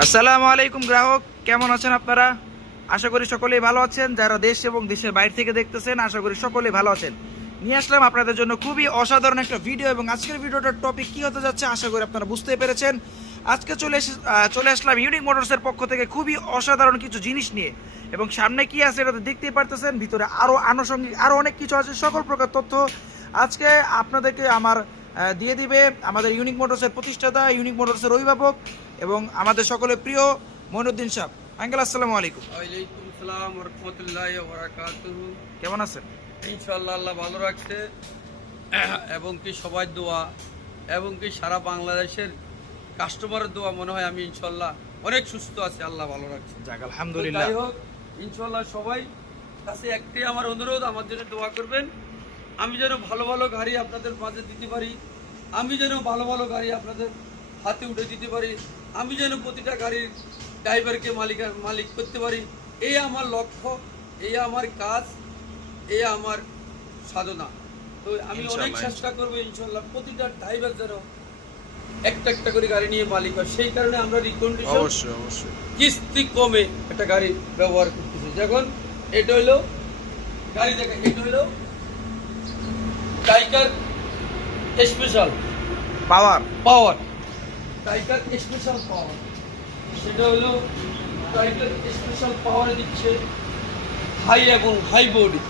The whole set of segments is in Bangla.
আসসালামু আলাইকুম গ্রাহক, কেমন আছেন আপনারা? আশা করি সকলেই ভালো আছেন। যারা দেশ এবং দেশের বাইরে থেকে দেখতেছেন, আশা করি সকলেই ভালো আছেন। নিয়ে আসলাম আপনাদের জন্য খুবই অসাধারণ একটা ভিডিও, এবং আজকের ভিডিওটার টপিক কি হতে যাচ্ছে আশা করি আপনারা বুঝতে পেরেছেন। আজকে চলে আসলাম ইউনিক মোটরসের পক্ষ থেকে খুবই অসাধারণ কিছু জিনিস নিয়ে, এবং সামনে কি আছে এটা তো দেখতেই পারতেছেন। ভিতরে আরও আনুষঙ্গিক আরও অনেক কিছু আছে, সকল প্রকার তথ্য আজকে আপনাদেরকে দিয়ে দিবে আমাদের ইউনিক মোটরসের প্রতিষ্ঠাতা, ইউনিক মোটরসের অভিভাবক এবং আমাদের সকলের প্রিয় মইনুদ্দিন সাহেব। আঙ্কেল, আসসালামু আলাইকুম। ওয়ালাইকুম আসসালাম ওয়া রাহমাতুল্লাহি ওয়া বারাকাতুহু। কেমন আছেন? ইনশাআল্লাহ আল্লাহ ভালো রাখছে, এবং কি সবার দোয়া, এবং কি সারা বাংলাদেশের কাস্টমারের দোয়া, মনে হয় আমি ইনশাআল্লাহ অনেক সুস্থ আছি, আল্লাহ ভালো রাখছে। যাক, তো আলহামদুলিল্লাহ। যাই হোক, ইনশাআল্লাহ সবাই কাছে একটাই আমার অনুরোধ, আমার জন্য দোয়া করবেন। আমি যেন ভালো ভালো গাড়ি আপনাদের মাঝে দিতে পারি, আমি যেন ভালো ভালো গাড়ি আপনাদের হাতে উঠে দিতে পারি, আমি যেন প্রতিটা গাড়ির ড্রাইভারকে মালিক করতে পারি। এই আমার লক্ষ্য, এই আমার কাজ, এই আমার সাধনা। তো আমি অনেক চেষ্টা করবো ইনশাল্লাহ প্রতিটা ড্রাইভার যেন একটা একটা করে গাড়ি নিয়ে মালিক হয়। সেই কারণে আমরা রিকন্ডিশন অবশ্যই কিস্তি কমে একটা গাড়ি ব্যবহার করতেছি। যখন এটা হইলো গাড়ি দেখা, এটা হইলো টাইগার স্পেশাল পাওয়ার টাইগার স্পেশাল পাওয়ার, সেটা হলো টাইগার স্পেশাল পাওয়ার দিচ্ছে হাই এবং হাই বডি।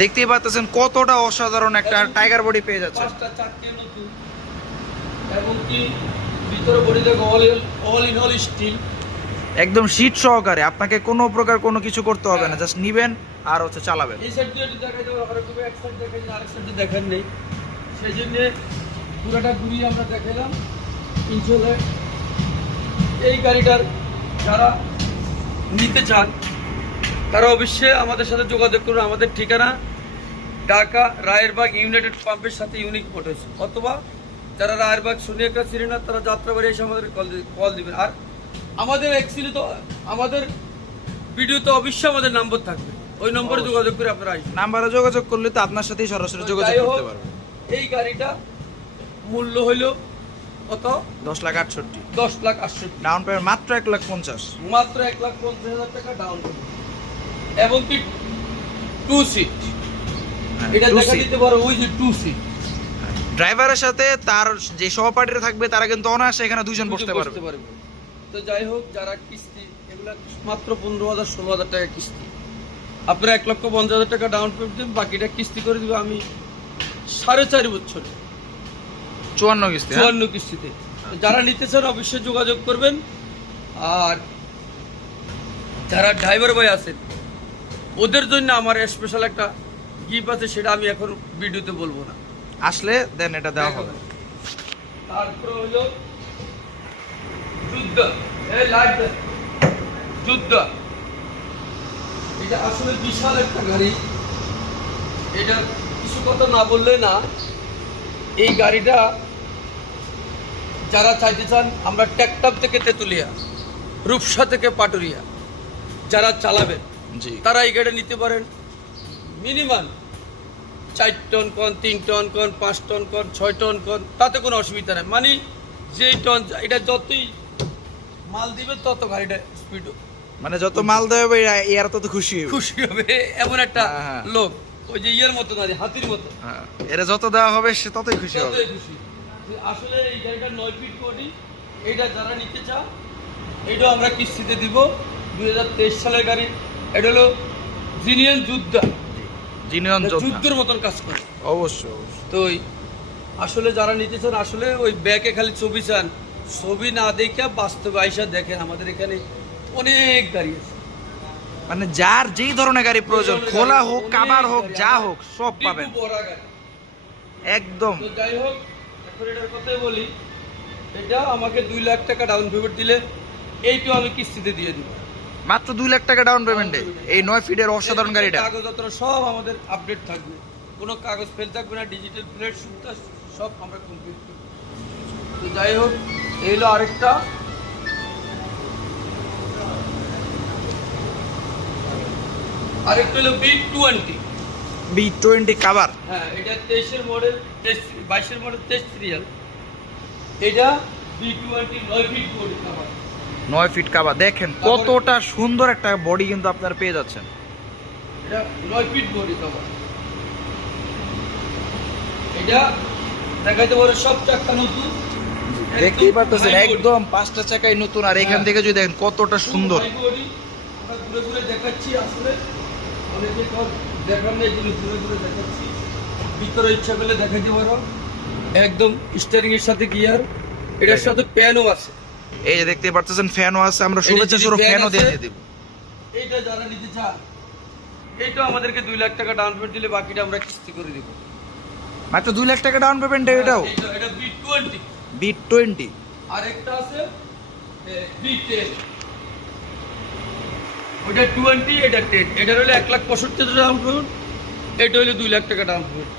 দেখতেই পাচ্ছেন কতটা অসাধারণ একটা টাইগার বডি পেয়ে যাচ্ছে। 5টা 4টে নতুন, এবং কি ভিতরে বডি দেখো অল ইন অল স্টিল, একদম শীত সহকারে, আপনাকে কোনো প্রকার কোনো কিছু করতে হবে না, জাস্ট নিবেন আর হচ্ছে চালাবেন। এই সাইড দিয়ে দেখাই দেবো, আর খুব এক সাইড দেখাই, আরেক সাইডে দেখার নেই, সেই জন্য পুরোটা ঘুরিয়ে আমরা দেখালাম। ইনশাল্লাহ এই গাড়িটার যারা নিতে চান তারা অবশ্যই আমাদের সাথে যোগাযোগ করুন। আমাদের ঠিকানা ঢাকা রায়েরবাগ ইউনাইটেড পাম্পের সাথে ইউনিক মোটরস, অথবা যারা রায়েরবাগ সোনিয়াকা সিরিনা তারা যাত্রাবাড়ি এসে আমাদের কল দিবেন। আর আমাদের অ্যাকচুয়ালি তো আমাদের ভিডিওতে অবশ্যই আমাদের নম্বর থাকবে, ওই নম্বরে যোগাযোগ করে আপনারা আসবেন। নাম্বারে যোগাযোগ করলে তো আপনার সাথেই সরাসরি যোগাযোগ করতে পারবেন। এই গাড়িটা মূল্য হইল কত? 10,68,000। 10,68,000 ডাউন পেমেন্ট মাত্র 1,50,000। মাত্র 1,50,000 টাকা ডাউন পেমেন্ট, এবং কি 2 সিট। এটা দেখা দিতে পারো, ওই যে 2 সিট। ড্রাইভারের সাথে তার যে সহপাঠীরা থাকবে তারা কিন্তু অনায়াসে এখানে দুজন বসতে পারবে। তো যাই হোক, যারা কিস্তি এগুলা মাত্র 15,000 16,000 টাকা কিস্তি, আপনারা 1,50,000 টাকা ডাউন পেমেন্ট দিন, বাকিটা কিস্তি করে দিব আমি 4.5 বছর 54 কিস্তিতে। যারা নিতে চান অবশ্যই যোগাযোগ করবেন। আর যারা ড্রাইভার ভাই আছেন ওদের জন্য আমার স্পেশাল একটা গিফট আছে, সেটা আমি এখন ভিডিওতে বলবো না, আসলে দেন এটা দেওয়া হবে। তারপরে হলো যুদ্ধ, এই লাইট দেন, যুদ্ধ। এটা আসলে বিশাল একটা গাড়ি, এটা কিছু কথা না বললে না। এই গাড়িটা যারা চাইতে চান, আমরা টেকটাপ থেকে তেতুলিয়া, রূপসা থেকে পাটুরিয়া যারা চালাবেন তারা এই গাড়ি নিতে পারেন। মিনিমাম 4 টন কন, 3 টন কন, 5 টন কন, 6 টন কন, তাতে কোনো অসুবিধা নেই। মানে যেই টন, এটা যতই মাল দিবে তত গাড়িটা স্পিড, মানে যত মাল দেবে এর তত খুশি হবে, এমন একটা লোক। ওই যে ইয়ের মতো না, হাতির মতো, এরা যত দেওয়া হবে সে ততই খুশি হবে। আসলে এই গাড়িটা 9 ফিট বডি। এটা যারা নিতে চাও এটাও আমরা কিস্তিতে দিব। 2023 সালের গাড়ি। এটা হলো জিনিয়ান যুদ্ধের মতন কাজ করে। অবশ্যই। তো আসলে যারা নিতে চান, আসলে ওই ব্যাগে খালি ছবি চান, ছবি না দেখে বাস্তবে আইসা দেখেন, আমাদের এখানে অনেক গাড়ি আছে। মানে যার যেই ধরনের গাড়ি প্রয়োজন, খোলা হোক কাভার হোক যা হোক সব পাবেন একদম। তো যাই হোক, এখন এটার কথাই বলি। এটা আমাকে 2 লাখ টাকা ডাউন পেমেন্ট দিলে এইটাও আমি কিস্তিতে দিয়ে দিব, মাত্র 2 লাখ টাকা ডাউন পেমেন্টে এই 9 ফিটের অসাধারণ গাড়িটা। কাগজপত্র সব আমাদের আপডেট থাকবে, কোনো কাগজ ফেল থাকবে না, ডিজিটাল প্লেট সুবিধা সব আমরা কমপ্লিট করব। তো যাই হোক, এই হলো আরেকটা। আরেকটা হলো B20 কাভার। হ্যাঁ, এটা 23 মডেল, 22 মডেল, 23 সিরিয়াল। এটা B20 9 feet body cover. 9 feet Kaaba, দেখেন কতটা সুন্দর একটা বডি কিন্তু আপনারা পেয়ে যাচ্ছেন। এটা 9 ফিট বডি কভার। এটা দেখাইতে পারে সব চাকা নতুন, দেখতেই পারতেছেন একদম 5টা চাকাই নতুন। আর এখান থেকে যদি দেখেন কতটা সুন্দর। আমরা ঘুরে ঘুরে দেখাচ্ছি, আসলে অনেকে দেখার নেই, কিন্তু ঘুরে ঘুরে দেখাচ্ছি। ভিতরে ইচ্ছা করলে দেখাইতে পারো, একদম স্টিয়ারিং এর সাথে গিয়ার, এটার সাথে প্যানও আছে। এই যে দেখতেই পারতেছেন ফ্যানও আছে, আমরা শুভেচ্ছা স্বরূপ ফ্যানও দিয়ে দেব। এইটা যারা নিতে চান, এইটা আমাদেরকে 2 লাখ টাকা ডাউন পেমেন্ট দিলে বাকিটা আমরা কিস্তি করে দিব। মাত্র 2 লাখ টাকা ডাউন পেমেন্ট এটাও? এটা B20, B20। আর একটা আছে B10, ওটা 20, এটা 10। এটার হলো 1,65,000 ডাউন পেমেন্ট, এটা হলো 2 লাখ টাকা ডাউন পেমেন্ট।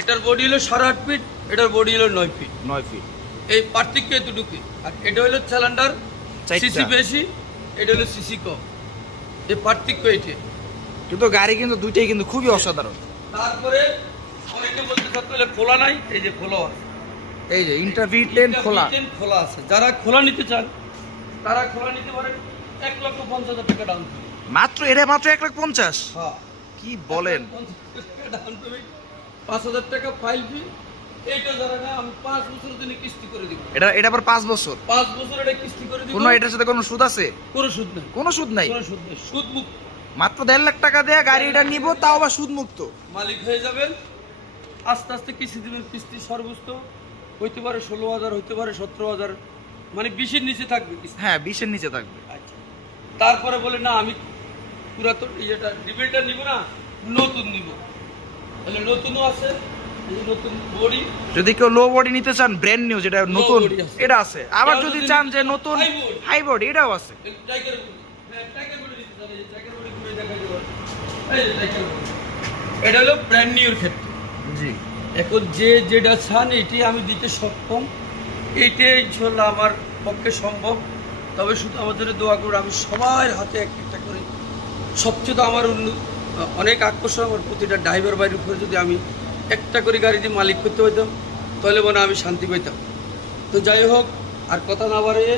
এটার বডি হলো 8.5 ফিট, এটার বডি হলো 9 ফিট। 9 ফিট। এই পার্থক্য এতটুকু। আর এটা হলো সিলিন্ডার সিসি বেশি, এটা হলো সিসি কম, এই পার্থক্য এটা। কিন্তু গাড়ি কিন্তু দুইটাই কিন্তু খুবই অসাধারণ। তারপরে অনেকে বলতে চাচ্ছে খোলা নাই, এই যে খোলা আছে, এই যে ইন্টারভিটেন খোলা খোলা আছে। যারা খোলা নিতে চান তারা খোলা নিতে পারেন। 1,50,000 টাকা ডাউন পেমেন্ট মাত্র। এটা মাত্র 1,50,000? হ্যাঁ, কি বলেন? 1,50,000 ডাউন পেমেন্ট, 5,000 টাকা ফাইল ফি। এইটা যারা না, আমি 5 বছরের জন্য কিস্তি করে দিব। এটা আবার 5 বছর? 5 বছর এটা কিস্তি করে দিব। কোনো এটার সাথে কোনো সুদ আছে? কোনো সুদ নাই, কোনো সুদ নাই। কোনো সুদ নাই, সুদ মুক্ত। মাত্র 1.5 লাখ টাকা দিয়ে গাড়িটা নিব, তাও আবার সুদ মুক্ত। মালিক হয়ে যাবেন। আস্তে আস্তে কিস্তি দিবেন, কিস্তি সর্বোচ্চ হইতে পারে 16,000, হইতে পারে 17,000, মানে 20-এর নিচে থাকবে কিস্তি। হ্যাঁ, 20-এর নিচে থাকবে। আচ্ছা, তারপরে বলে না আমি পুরাতন ইয়েটা রিবেলটা নিব না, নতুন নিব, তাহলে নতুনও আছে। এই যে নতুন বডি, যদি কেউ লো বডি নিতে চান, ব্র্যান্ড নিউ যেটা নতুন, body আছে। এটা আছে। আবার কেউ যদি যদি চান নিতে যে চান নতুন high body, হাই বডি, এটাও আছে। টাইগার বডি, হ্যাঁ টাইগার বডি নিতে চান, এই যে টাইগার বডি ঘুরে দেখাই দেব। এই যে টাইগার বডি, এটা হলো ব্র্যান্ড নিউর ক্ষেত্রে। জি। এখন যেটা চান এটি আমি দিতে সক্ষম, এইটাই ইনশাল্লাহ আমার পক্ষে সম্ভব। তবে শুধু আমাদের দোয়া করুন, আমি সবার হাতে একটা করে। সবচেয়ে তো আমার অনেক আকর্ষণ আমার প্রতিটা ড্রাইভার বাড়ির উপরে যদি আমি একটা করে গাড়ি দিয়ে মালিক করতে পারতাম, তাহলে মনে আমি শান্তি পেতাম। তো যাই হোক, আর কথা না বাড়িয়ে,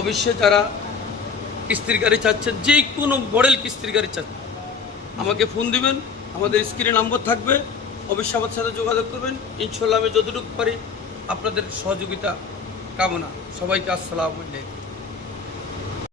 অবশ্যই যারা কিস্তির গাড়ি চাচ্ছেন, যে কোনো মডেল কিস্তির গাড়ি চাচ্ছেন, আমাকে ফোন দিবেন, আমাদের স্ক্রিনে নাম্বার থাকবে, অবশ্যই আমার সাথে যোগাযোগ করবেন। ইনশাল্লাহ আমি যতটুকু পারি আপনাদের সহযোগিতা কামনা। সবাইকে আসসালামু আলাইকুম।